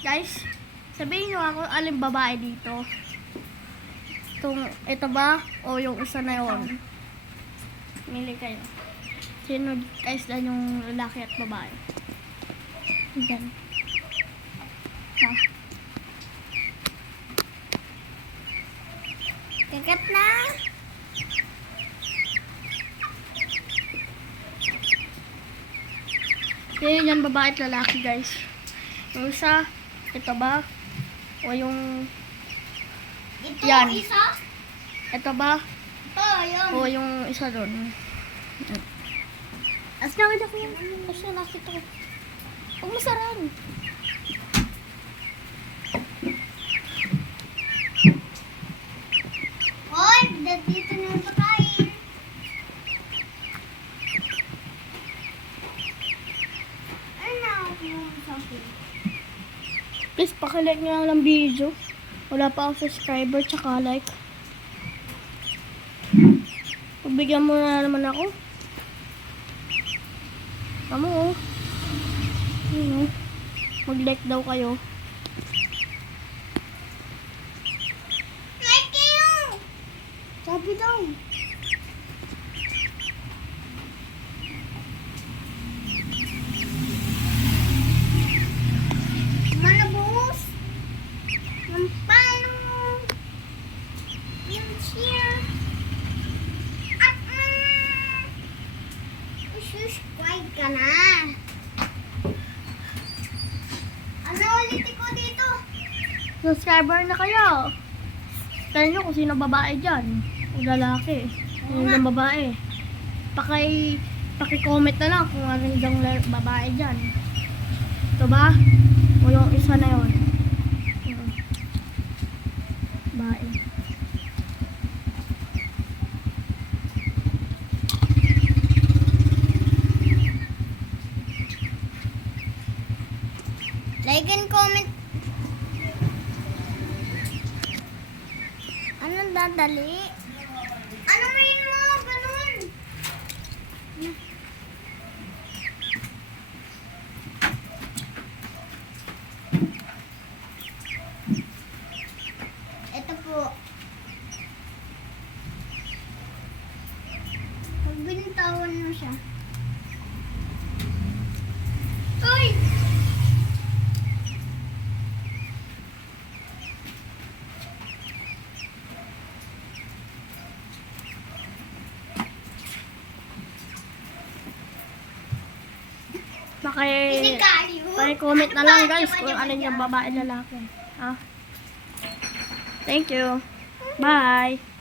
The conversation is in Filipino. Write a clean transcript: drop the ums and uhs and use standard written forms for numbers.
Guys, sabihin nyo ako alin babae dito. Ito ba? O yung isa na yun? Mili kayo. Sino guys lang yung lalaki at babae? Diyan. Ha? Kagat na! Yan yan, babae at lalaki guys. Yung isa, ito ba? O yung... Ito, yan. isa? Ito ba? Ito, yun. O yung isa doon. As nakita ko yan. Kasi nakita ko. Huwag masaran. Hoy, dito na yung pagkain. Ano yung sabi? Please, pakilike nga lang video. Wala pa ako subscriber tsaka like. Pagbigyan mo na naman ako. Tama oh. Mag-like daw kayo. Like you! Sabi daw. Manabos. Mampalo. Yung cheer. At subscribe ka na. Ano ulit ko dito? Subscriber na kayo. Tell nyo kung sino babae dyan. O lalaki. Sino yung babae. Paki-comment na lang kung ano yung babae dyan. Ito ba? O yung isa na yun. Babae. Like and comment. Anong dadali? Ano main mo? Ganun. Ito po. Pagbintawan mo siya. Uy! Paki-comment na lang guys kung ano yung babae lalaki. Ha? Thank you. Bye.